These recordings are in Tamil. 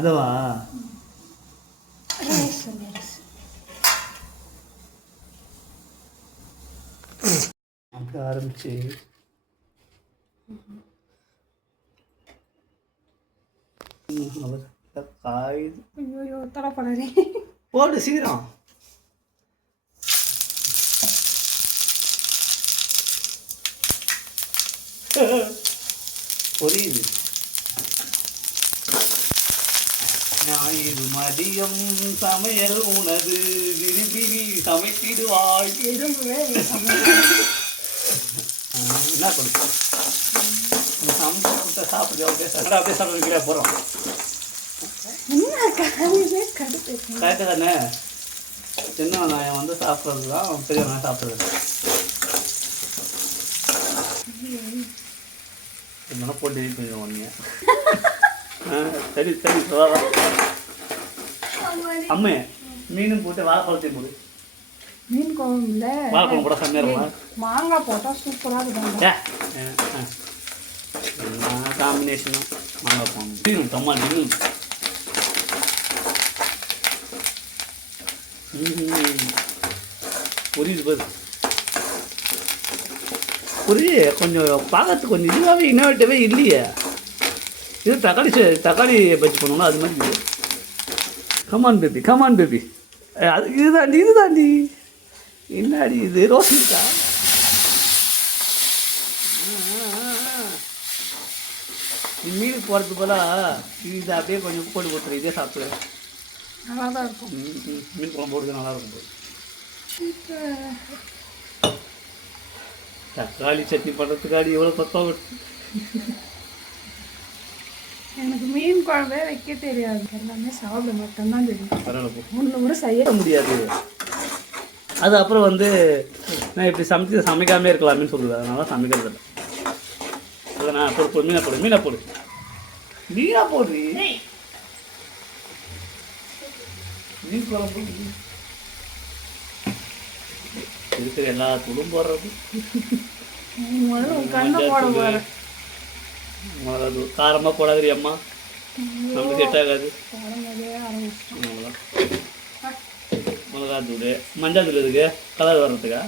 அதுவா அப்படி ஆரம்பிச்சு காய் ஐயோ தரப்படாதே போடு சீக்கிரம். புரியுது. ஞாயிறு மதியம் சமையல் உனது விரும்பி சமைத்திடுவாய். என்ன கொடுப்போம் சமைச்சு சாப்பிடுது அப்படியே சாப்பிட போகிறோம். கரெக்டு தானே? சின்ன வெங்காயம் வந்து சாப்பிட்றது தான், பெரிய வெங்காயம் சாப்பிட்றது என்னென்ன போட்டு கொஞ்சம் ஒன்றுங்க. சரி சரி அம்மே மீனும் போட்டு வாழைப்பழத்தையும் போடு. மீன் குழம்புல வாழைப்பழம் போட செம்மையாக இருக்கும். மாங்காய் போட்டால் சூப்பராக இருக்கும். என்ன காம்பினேஷனும் மாங்காய் போகணும் தம்மா நின்று புரியுது பாரு. புரியுது. கொஞ்சம் பார்க்கறதுக்கு கொஞ்சம் இதுவாகவே இன்னோவேட்டிவே இல்லையே. இது தக்காளி பஜ்ஜி பண்ணுவோம்னா அது மாதிரி இல்லை. கமான் பேபி அது இதுதாண்டி என்னாடி இது ரோஸ்மிக்கா? நீ மீனுக்கு போகிறது போல இது அப்படியே கொஞ்சம் உப்பு போட்டு கொடுத்துரு. இதே சாப்பிடு நல்லா தான் இருக்கும். மீன் குழம்பு போடுறது நல்லா இருக்கும். தக்காளி சட்னி பண்ணுறதுக்காடி எவ்வளோ பத்தம். எனக்கு மீன் குழம்பே வைக்க தெரியாது. எல்லாமே சாப்பிட மட்டும்தான் தெரியும். ஒன்று கூட செய்ய முடியாது. அது அப்புறம் வந்து நான் இப்படி சமைக்காமே இருக்கலாமேன்னு சொல்லுவேன். அதனால சமைக்கிறது இல்லை. அதான் நான் போடு மீனை போடு மீன் குழம்பு இருக்கிற எல்லா தூளும் போடுறது. மிளகாது காரமாக போடாது அம்மா, நமக்கு செட் ஆகாது. மிளகாத்தூள் மஞ்சள் தூள் இதுக்கு கலர் வர்றதுக்கா?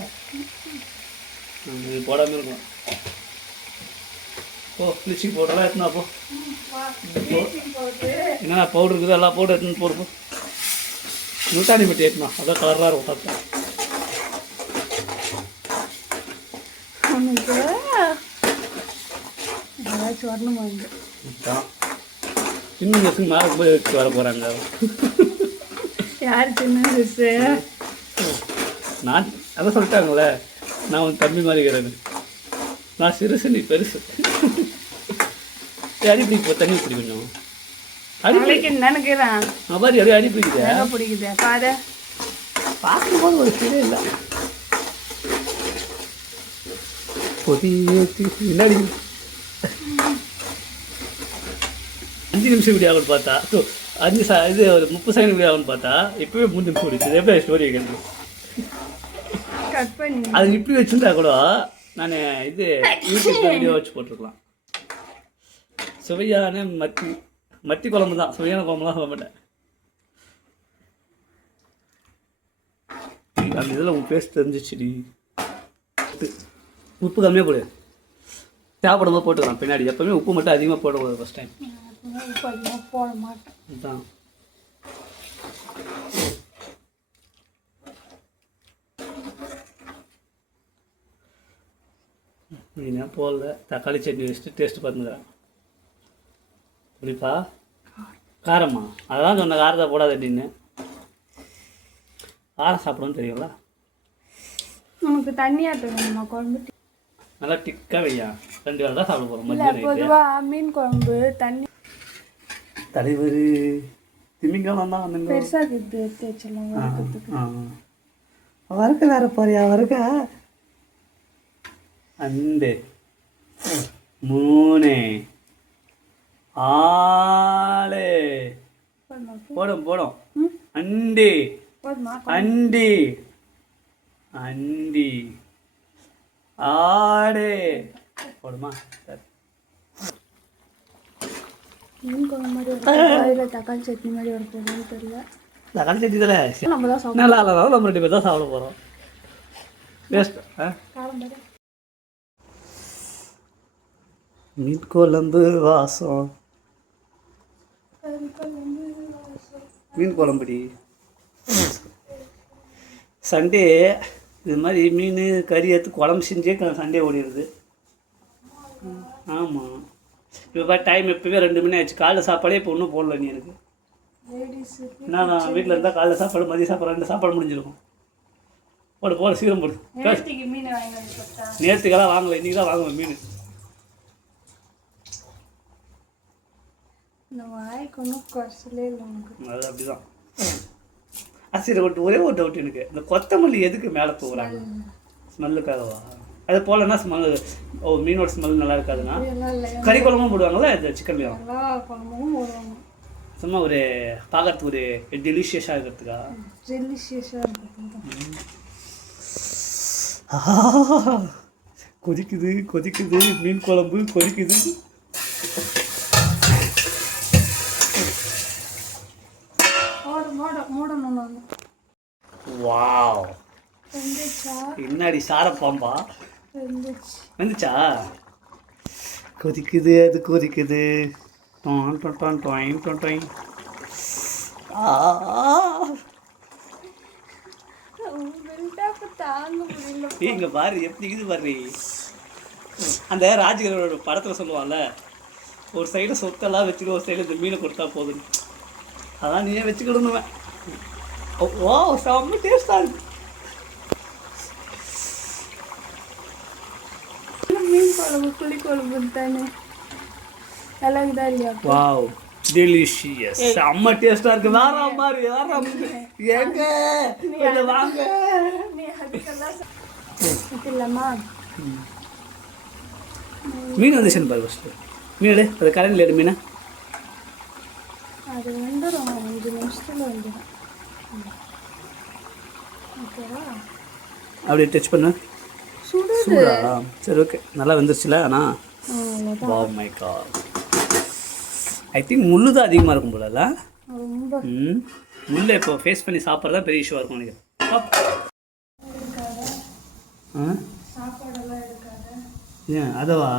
இது போடாமல் இருக்கும். ப்ளீச்சிங் பவுடர்லாம் எடுத்துனா போ. என்னென்ன பவுடர் இருக்குது எல்லா பவுடர் எடுத்துன்னு போடுப்போம். முல்தானி மட்டி ஏற்றுனா அதான் கலராக இருக்கும். சாப்பிட்டா சின்ன பசங்க மேலே போய் வச்சு வர போகிறாங்க. யார் சின்ன வயசு? நான் அதான் சொல்லிட்டாங்களே, நான் உன் தம்பி மாதிரி இருக்கிறேன்னு. நான் சிறுசு, நீ பெருசு. அடி பிடிக்க தண்ணி பிடி கொஞ்சம் நினைக்கிறேன். மாதிரி அப்படியே அடி பிடிக்குது பிடிக்குது பாரு. பார்க்கும்போது ஒரு சீரே இல்லை. என்னடி 5 நிமிஷம் வீடியோ ஆகுன்னு பார்த்தா இது ஒரு 30 செகண்ட் வீடியோ ஆகுன்னு பார்த்தா இப்போவே 3 நிமிஷம் ஓடிச்சு. எப்படி ஸ்டோரி கேட்குறது? அது இப்படி வச்சுருந்தா கூட நான் இது யூடியூப்பில் வீடியோ வச்சு போட்டிருக்கலாம். சுவையான மத்தி குழம்பு தான், சுவையான குழம்புலாம் சொல்ல மாட்டேன். அந்த இதில் உன் பேஸ்ட் தெரிஞ்சிச்சுடி. உப்பு கம்மியாக போடு, தேவைப்படும் போது போட்டுக்கலாம் பின்னாடி. எப்போவுமே உப்பு மட்டும் அதிகமாக போடக்கூடாது ஃபஸ்ட் டைம். போட மாட்டேன். அதுதான் நீனா போடல. தக்காளி சட்னி வச்சுட்டு டேஸ்ட்டு பார்த்துக்கிறேன். புரிப்பா? காரமா? அதான் சொன்ன காரத்தை போடாது அப்படின்னு. காரம் சாப்பிடணும்னு தெரியுங்களா? உனக்கு தண்ணியாக தரணுமா குழம்பு? நல்லா டிக்காக வையா. 2 வேலை தான் சாப்பிட போகிறோம். மதியம் பொதுவாக மீன் குழம்பு தண்ணி தலைவர் திமிங்கலம் தான் வந்து பெருசாக எடுத்து வச்சிடலாம். வறுக்க வேற போறியா? வறுக்க 2 3 ஆளு போடும் அண்டி ஆடு போடுமா? சரி மீன் குழம்பு மாதிரி வரப்போதா இல்லை தக்காளி சட்னி மாதிரி வரப்போதான்னு தெரியல. தக்காளி சட்னி தானே நம்ம தான் சாப்பிடுவோம். நல்லா இல்லைனாலும் நம்ம 2 பேர் தான் சாப்பிட போகிறோம். வேஸ்ட் காரம் பாரு. மீன் குழம்பு வாசம் மீன் குழம்புடி. சண்டே இது மாதிரி மீன் கறி எடுத்து குழம்பு செஞ்சே சண்டே ஓடிடுது. ஆமாம் இப்போ டைம் எப்போவே 2 மணி ஆயிடுச்சு. காலைல சாப்பாடே இப்போ ஒன்றும் போடல நீ எனக்கு. நான் வீட்டில் இருந்தால் காலைல சாப்பாடு மதிய சாப்பாடு 2 சாப்பாடு முடிஞ்சிருக்கும். போடு சீக்கிரம் போடு. நேற்றுக்கெல்லாம் வாங்கலை, இன்றைக்கி தான் வாங்குவேன் மீன். அது அப்படிதான். சரி ஒரே ஒரு டவுட் எனக்கு, இந்த கொத்தமல்லி எதுக்கு மேலே தூக்குறாங்க? ஸ்மெல்லுக்காகவா? அது போலன்னா ஸ்மெல் மீனோட ஸ்மெல் நல்லா இருக்காதுன்னா கறி குழம்பும் போடுவாங்கல்ல இந்த சிக்கன்லையும் சும்மா ஒரு பார்க்கறதுக்கு ஒரு டெலிஷியஸாக இருக்கிறதுக்கா? கொதிக்குது மீன் குழம்பு கொதிக்குது. வாவ் என்னடி சாரப்பாம்பா வந்துச்சா? கொதிக்குது அது கொதிக்குது. இங்க பாரு எப்படி இது பாரு. அந்த ராஜகிரோட படத்துல சொல்லுவாங்கல்ல, ஒரு சைடு சொத்தெல்லாம் வச்சுட்டு ஒரு சைடு இந்த மீனை கொடுத்தா போதும். அதான் நீயே வச்சுக்கிடணுவேன். ஓ செம்ம டேஸ்டா இருக்கு. மீன் குழம்பு புளி குழம்பு தானே நல்லா இதா இல்லையா? வாவ் டெலிஷியஸ் செம்ம டேஸ்டா இருக்கு. வேற மாதிரி எங்க வாங்க இல்லம்மா மீன் வந்துச்சுன்னு பாரு. ஃபஸ்ட்டு மீன் எடு, அது கரண்டில் எடு மீனை. அது வந்துடும் 5 நிமிஷத்தில் வந்துடும். ஓகேவா? அப்படியே டச் பண்ணு. சுடுதா? சரி ஓகே நல்லா வந்துருச்சுல. ஆனால் wow my god, I think முள்ளு தான் அதிகமாக இருக்கும் போலல்ல. ரொம்ப முள்ளை இப்போ ஃபேஸ் பண்ணி சாப்பிட்றது தான் பெரிய இஷ்யூவாக இருக்கும் நினைக்கிறேன். சாப்பாடெல்லாம் எடுக்காத. ஏன் அதவா?